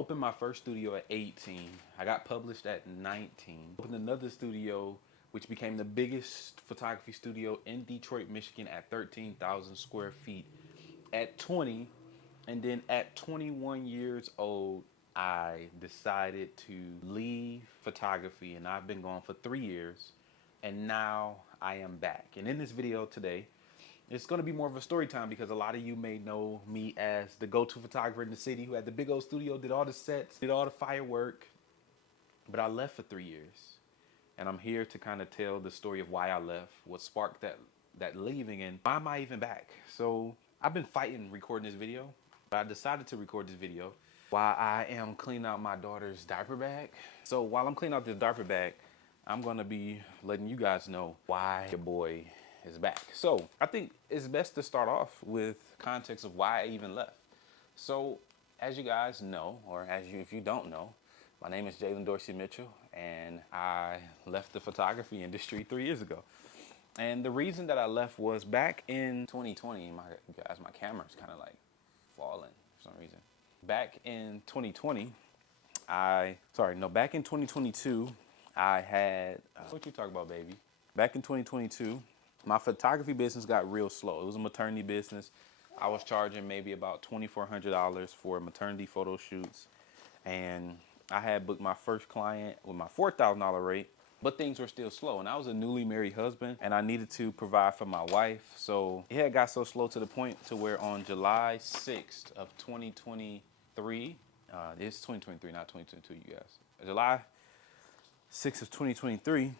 opened my first studio at 18. I got published at 19. Opened another studio, which became the biggest photography studio in Detroit, Michigan at 13,000 square feet at 20. And then at 21 years old, I decided to leave photography, and I've been gone for 3 years, and now I am back. And in this video today, it's going to be more of a story time because a lot of you may know me as the go-to photographer in the city who had the big old studio, did all the sets, did all the firework, but I left for 3 years. And I'm here to kind of tell the story of why I left, what sparked that leaving, and why am I even back? So I've been fighting recording this video, but I decided to record this video while I am cleaning out my daughter's diaper bag. So while I'm cleaning out this diaper bag, I'm gonna be letting you guys know why your boy is back. So I think it's best to start off with context of why I even left. So as you guys know, or if you don't know, my name is Jalen Dorsey Mitchell, and I left the photography industry 3 years ago. And the reason that I left was back in 2020, my camera's kind of like falling for some reason. Back in 2020, back in 2022, I had, what you talk about, baby? Back in 2022, my photography business got real slow. It was a maternity business. I was charging maybe about $2,400 for maternity photo shoots. And I had booked my first client with my $4,000 rate, but things were still slow. And I was a newly married husband, and I needed to provide for my wife. So it had got so slow to the point to where on July 6th of 2023, it's 2023, not 2022, you guys. July 6th of 2023,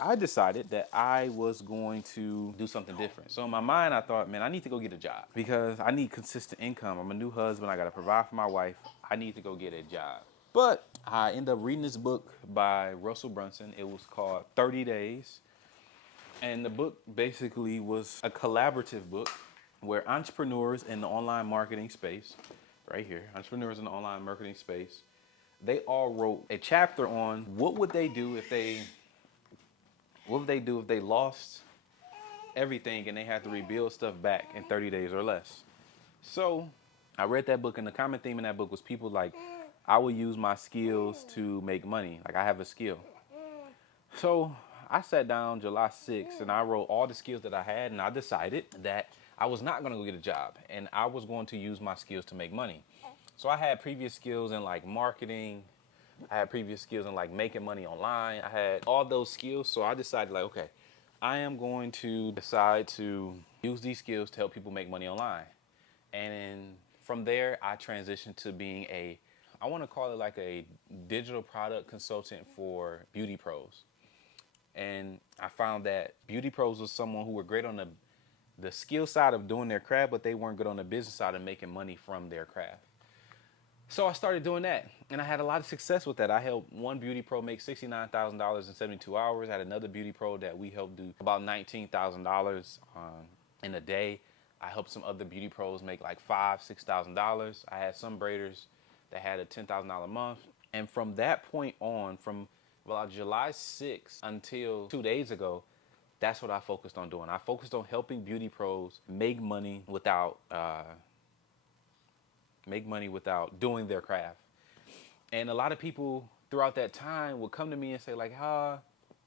I decided that I was going to do something different. So in my mind, I thought, man, I need to go get a job because I need consistent income. I'm a new husband. I got to provide for my wife. I need to go get a job. But I ended up reading this book by Russell Brunson. It was called 30 Days. And the book basically was a collaborative book where entrepreneurs in the online marketing space, right here, entrepreneurs in the online marketing space, they all wrote a chapter on what would they do if they lost everything and they had to rebuild stuff back in 30 days or less. So I read that book, and the common theme in that book was people like, I will use my skills to make money. Like, I have a skill. So I sat down July 6th and I wrote all the skills that I had, and I decided that I was not going to go get a job and I was going to use my skills to make money. So I had previous skills in like marketing. I had previous skills in like making money online. I had all those skills. So I decided like, okay, I am going to decide to use these skills to help people make money online. And from there, I transitioned to being I want to call it like a digital product consultant for beauty pros. And I found that beauty pros was someone who were great on the skill side of doing their craft, but they weren't good on the business side of making money from their craft. So I started doing that, and I had a lot of success with that. I helped one beauty pro make $69,000 in 72 hours. I had another beauty pro that we helped do about $19,000 in a day. I helped some other beauty pros make like $5,000, $6,000. I had some braiders that had a $10,000 a month. And from that point on, from about July 6th until 2 days ago, that's what I focused on doing. I focused on helping beauty pros make money without doing their craft. And a lot of people throughout that time would come to me and say like,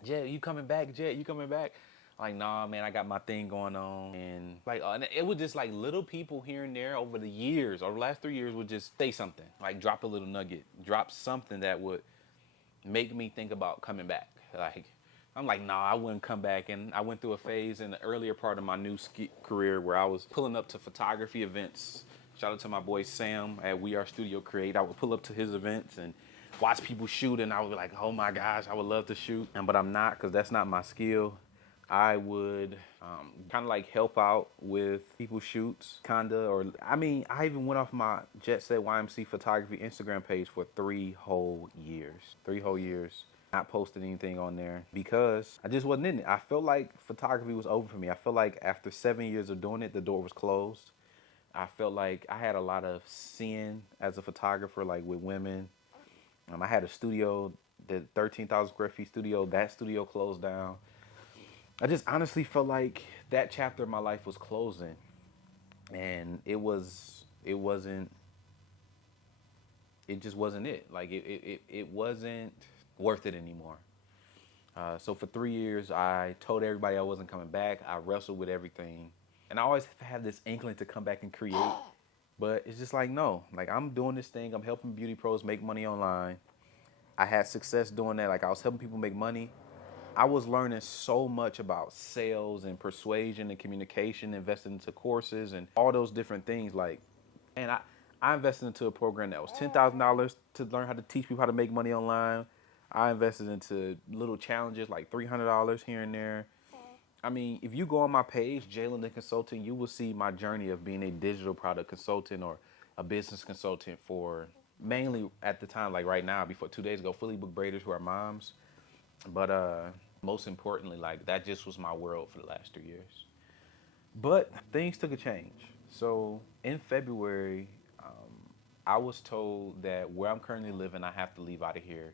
Jet, you coming back? Jet, you coming back? I'm like, nah, man, I got my thing going on. And like, and it was just like little people here and there over the last 3 years would just say something, like drop a little nugget, drop something that would make me think about coming back. Like, I'm like, nah, I wouldn't come back. And I went through a phase in the earlier part of my new career where I was pulling up to photography events. Shout out to my boy Sam at We Are Studio Create. I would pull up to his events and watch people shoot, and I would be like, oh my gosh, I would love to shoot. But I'm not, because that's not my skill. I would kind of like help out with people's shoots, I even went off my Jet Set YMC photography Instagram page for 3 whole years. Not posted anything on there because I just wasn't in it. I felt like photography was over for me. I felt like after 7 years of doing it, the door was closed. I felt like I had a lot of sin as a photographer, like with women. I had a studio, the 13,000 square feet studio. That studio closed down. I just honestly felt like that chapter of my life was closing, and it wasn't it just wasn't it. Like it wasn't worth it anymore. So for 3 years, I told everybody I wasn't coming back. I wrestled with everything. And I always have this inkling to come back and create. But it's just like, no, like I'm doing this thing. I'm helping beauty pros make money online. I had success doing that. Like I was helping people make money. I was learning so much about sales and persuasion and communication, investing into courses and all those different things. Like, and I invested into a program that was $10,000 to learn how to teach people how to make money online. I invested into little challenges like $300 here and there. I mean, if you go on my page, Jalen the Consultant, you will see my journey of being a digital product consultant or a business consultant for mainly at the time, like right now, before 2 days ago, fully booked braiders who are moms. But most importantly, like that just was my world for the last 3 years. But things took a change. So in February, I was told that where I'm currently living, I have to leave out of here.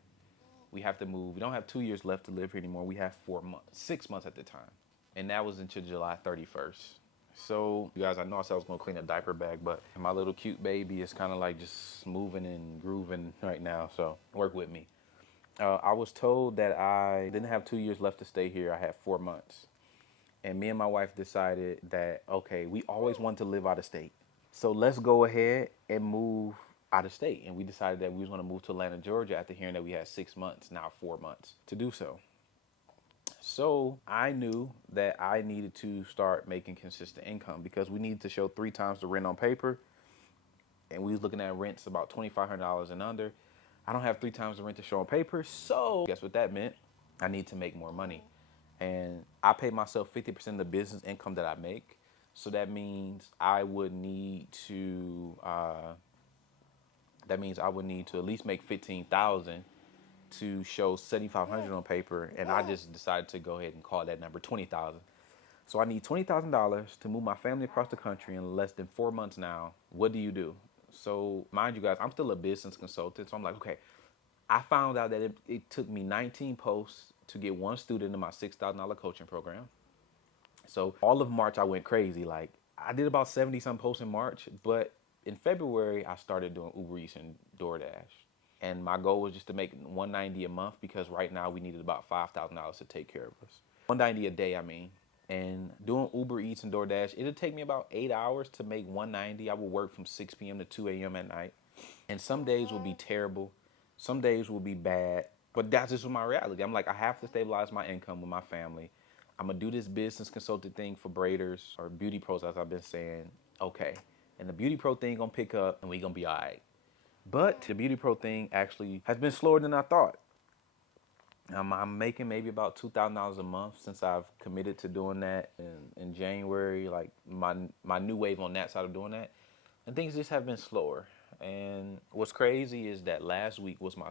We have to move. We don't have 2 years left to live here anymore. We have 4 months, 6 months at the time. And that was until July 31st. So you guys, I know I said I was gonna clean a diaper bag, but my little cute baby is kind of like just moving and grooving right now. So work with me. I was told that I didn't have 2 years left to stay here. I had 4 months. And me and my wife decided that, okay, we always wanted to live out of state. So let's go ahead and move out of state. And we decided that we was gonna move to Atlanta, Georgia after hearing that we had 6 months, now 4 months to do so. So I knew that I needed to start making consistent income because we needed to show 3 times the rent on paper. And we was looking at rents about $2,500 and under. I don't have 3 times the rent to show on paper. So guess what that meant? I need to make more money. And I pay myself 50% of the business income that I make. So that means I would need to, at least make 15,000 to show 7,500 on paper, and I just decided to go ahead and call that number 20,000. So I need $20,000 to move my family across the country in less than 4 months now. What do you do? So mind you guys, I'm still a business consultant, so I'm like, okay, I found out that it took me 19 posts to get 1 student in my $6,000 coaching program. So all of March I went crazy. Like I did about 70 some posts in March, but in February I started doing Uber Eats and DoorDash. And my goal was just to make $190 a month because right now we needed about $5,000 to take care of us. $190 a day, I mean. And doing Uber Eats and DoorDash, it'll take me about 8 hours to make $190. I will work from 6 p.m. to 2 a.m. at night. And some days will be terrible. Some days will be bad. But that's just my reality. I'm like, I have to stabilize my income with my family. I'm going to do this business consulting thing for braiders or beauty pros, as I've been saying. Okay. And the beauty pro thing going to pick up and we going to be all right. But the beauty pro thing actually has been slower than I thought. I'm making maybe about $2,000 a month since I've committed to doing that in January, like my new wave on that side of doing that. And things just have been slower. And what's crazy is that last week was my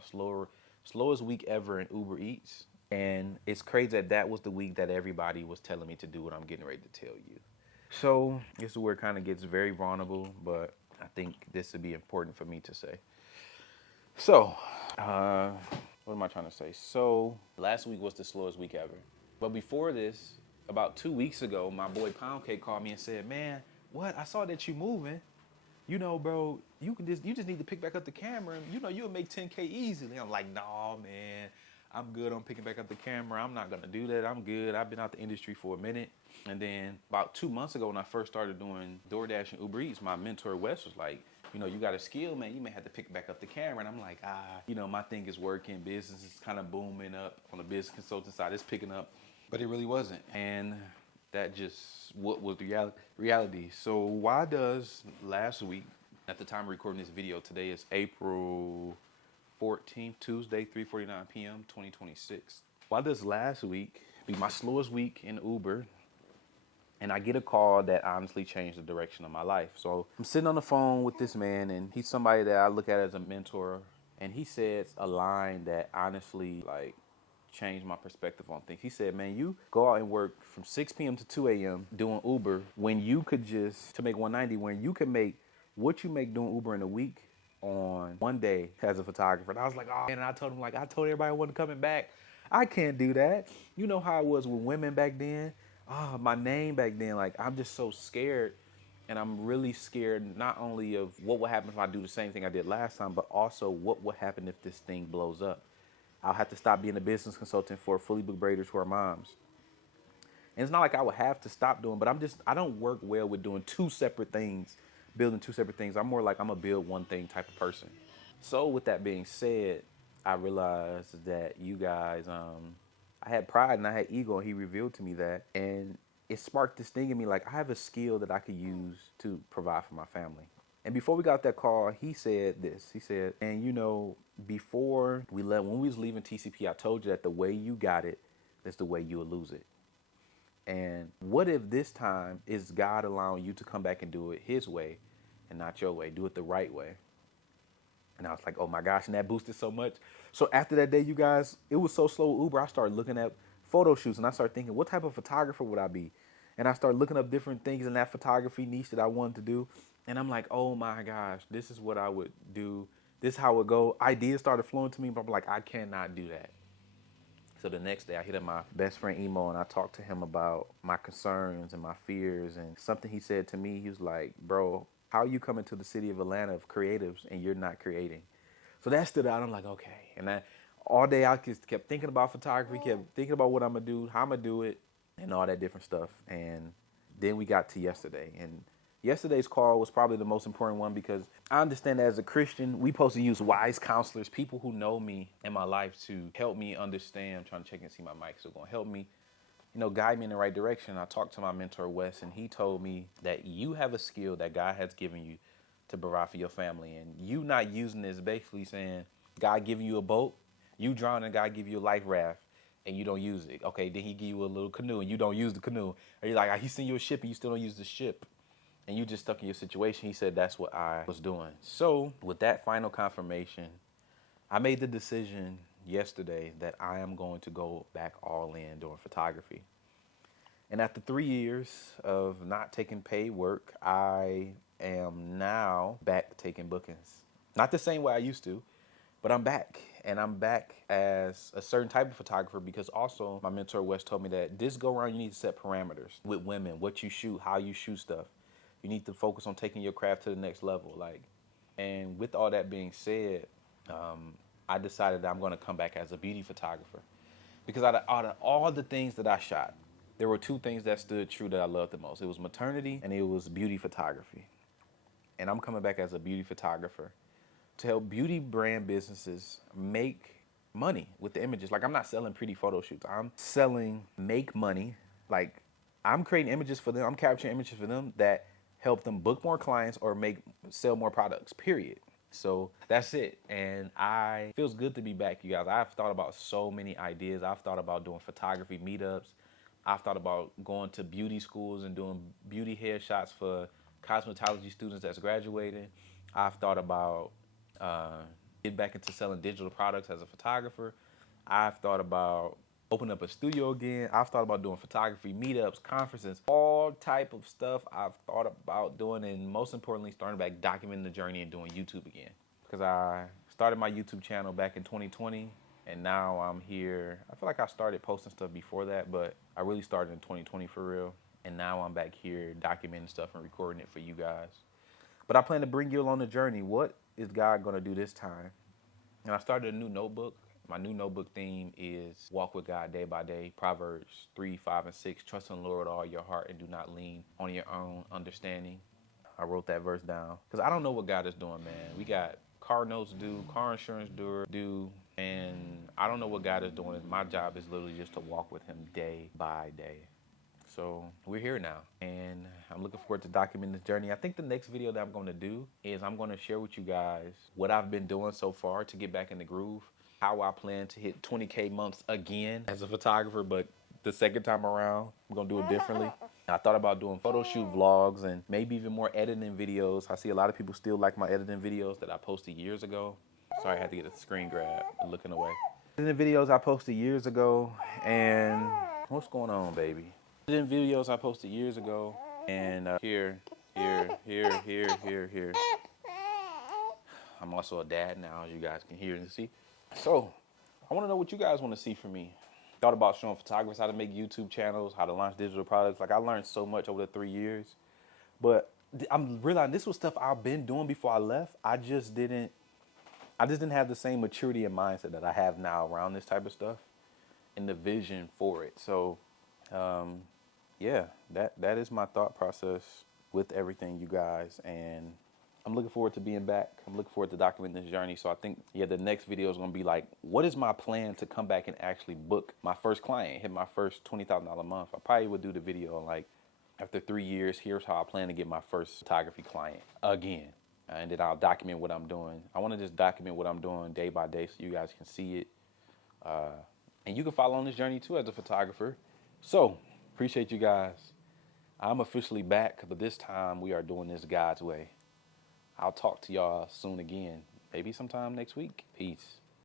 slowest week ever in Uber Eats. And it's crazy that was the week that everybody was telling me to do what I'm getting ready to tell you. So this is where it kind of gets very vulnerable, but I think this would be important for me to say. So, what am I trying to say? So, last week was the slowest week ever. But before this, about 2 weeks ago, my boy Pound Cake called me and said, man, what? I saw that you moving. You know, bro, you just need to pick back up the camera and, you know, you'll make 10K easily. I'm like, nah, man, I'm good on picking back up the camera. I'm not going to do that. I'm good. I've been out the industry for a minute. And then about 2 months ago when I first started doing DoorDash and Uber Eats, my mentor Wes was like, you know, you got a skill, man. You may have to pick back up the camera. And I'm like, you know, my thing is working. Business is kind of booming up on the business consulting side. It's picking up, but it really wasn't. And that just what was the reality. So why does last week, at the time of recording this video, today is April 14th, Tuesday, 3:49 p.m., 2026. Why does last week be my slowest week in Uber? And I get a call that honestly changed the direction of my life. So I'm sitting on the phone with this man, and he's somebody that I look at as a mentor. And he says a line that honestly, like, changed my perspective on things. He said, man, you go out and work from 6 p.m. to 2 a.m. doing Uber when you could to make 190, when you can make what you make doing Uber in a week on one day as a photographer. And I was like, oh, man, and I told him, like, I told everybody I wasn't coming back. I can't do that. You know how it was with women back then? My name back then, like, I'm just so scared And I'm really scared not only of what will happen if I do the same thing I did last time, but also what will happen if this thing blows up. I'll have to stop being a business consultant for fully booked braiders who are moms. And it's not like I would have to stop doing, but I don't work well with doing two separate things, building two separate things. I'm more like I'm a build one thing type of person. So with that being said, I realized that you guys, I had pride and I had ego, and he revealed to me that. And it sparked this thing in me, like I have a skill that I could use to provide for my family. And before we got that call, he said this. He said, and you know, before we left, when we was leaving TCP, I told you that the way you got it is the way you'll lose it. And what if this time is God allowing you to come back and do it his way and not your way? Do it the right way. And I was like, oh my gosh, and that boosted so much. So after that day, you guys, it was so slow with Uber, I started looking at photo shoots and I started thinking, what type of photographer would I be? And I started looking up different things in that photography niche that I wanted to do. And I'm like, oh my gosh, this is what I would do. This is how it would go. Ideas started flowing to me, but I'm like, I cannot do that. So the next day I hit up my best friend Emo and I talked to him about my concerns and my fears, and something he said to me, he was like, bro, how are you coming to the city of Atlanta of creatives and you're not creating? So that stood out. I'm like, okay. And all day I just kept thinking about photography, kept thinking about what I'm gonna do, how I'm gonna do it, and all that different stuff. And then we got to yesterday, and yesterday's call was probably the most important one because I understand that as a Christian, we supposed to use wise counselors, people who know me in my life to help me understand. I'm trying to check and see my mic, so going to help me, you know, guide me in the right direction. I talked to my mentor, Wes, and he told me that you have a skill that God has given you to provide for your family. And you not using this basically saying, God giving you a boat, you drown and God give you a life raft and you don't use it. Okay, then he give you a little canoe and you don't use the canoe. Or you're like, he sent you a ship and you still don't use the ship. And you just stuck in your situation. He said that's what I was doing. So with that final confirmation, I made the decision yesterday that I am going to go back all in doing photography. And after 3 years of not taking paid work, I am now back taking bookings. Not the same way I used to, but I'm back. And I'm back as a certain type of photographer because also my mentor Wes told me that this go around you need to set parameters with women, what you shoot, how you shoot stuff. You need to focus on taking your craft to the next level. And with all that being said, I decided that I'm going to come back as a beauty photographer because out of all the things that I shot, there were two things that stood true that I loved the most. It was maternity and it was beauty photography. And I'm coming back as a beauty photographer to help beauty brand businesses make money with the images. Like, I'm not selling pretty photo shoots. I'm selling make money. Like, I'm creating images for them. I'm capturing images for them that help them book more clients or sell more products, period. So that's it. And it feels good to be back, you guys. I've thought about so many ideas. I've thought about doing photography meetups. I've thought about going to beauty schools and doing beauty headshots for cosmetology students that's graduating. I've thought about getting back into selling digital products as a photographer. I've thought about open up a studio again. I've thought about doing photography meetups, conferences, all type of stuff I've thought about doing, and most importantly, starting back documenting the journey and doing YouTube again. Because I started my YouTube channel back in 2020, and now I'm here. I feel like I started posting stuff before that, but I really started in 2020 for real. And now I'm back here documenting stuff and recording it for you guys. But I plan to bring you along the journey. What is God gonna do this time? And I started a new notebook. My new notebook theme is walk with God day by day. Proverbs 3, 5, and 6. Trust in the Lord with all your heart and do not lean on your own understanding. I wrote that verse down because I don't know what God is doing, man. We got car notes due, car insurance due, and I don't know what God is doing. My job is literally just to walk with him day by day. So we're here now, and I'm looking forward to documenting this journey. I think the next video that I'm going to do is I'm going to share with you guys what I've been doing so far to get back in the groove, how I plan to hit 20K months again as a photographer, but the second time around, I'm going to do it differently. I thought about doing photo shoot vlogs and maybe even more editing videos. I see a lot of people still like my editing videos that I posted years ago. Sorry, I had to get a screen grab, looking away. Editing videos I posted years ago, and what's going on, baby? In videos I posted years ago, and here. I'm also a dad now, as you guys can hear and see. So, I want to know what you guys want to see from me. Thought about showing photographers how to make YouTube channels, how to launch digital products. Like, I learned so much over the 3 years. But I'm realizing this was stuff I've been doing before I left. I just didn't have the same maturity and mindset that I have now around this type of stuff and the vision for it. So, yeah, that is my thought process with everything, you guys. And I'm looking forward to being back. I'm looking forward to documenting this journey. So I think, yeah, the next video is going to be like, what is my plan to come back and actually book my first client, hit my first $20,000 a month? I probably would do the video on like, after 3 years, here's how I plan to get my first photography client again. And then I'll document what I'm doing. I want to just document what I'm doing day by day so you guys can see it. And you can follow on this journey too as a photographer. So, appreciate you guys. I'm officially back, but this time we are doing this God's way. I'll talk to y'all soon again. Maybe sometime next week. Peace.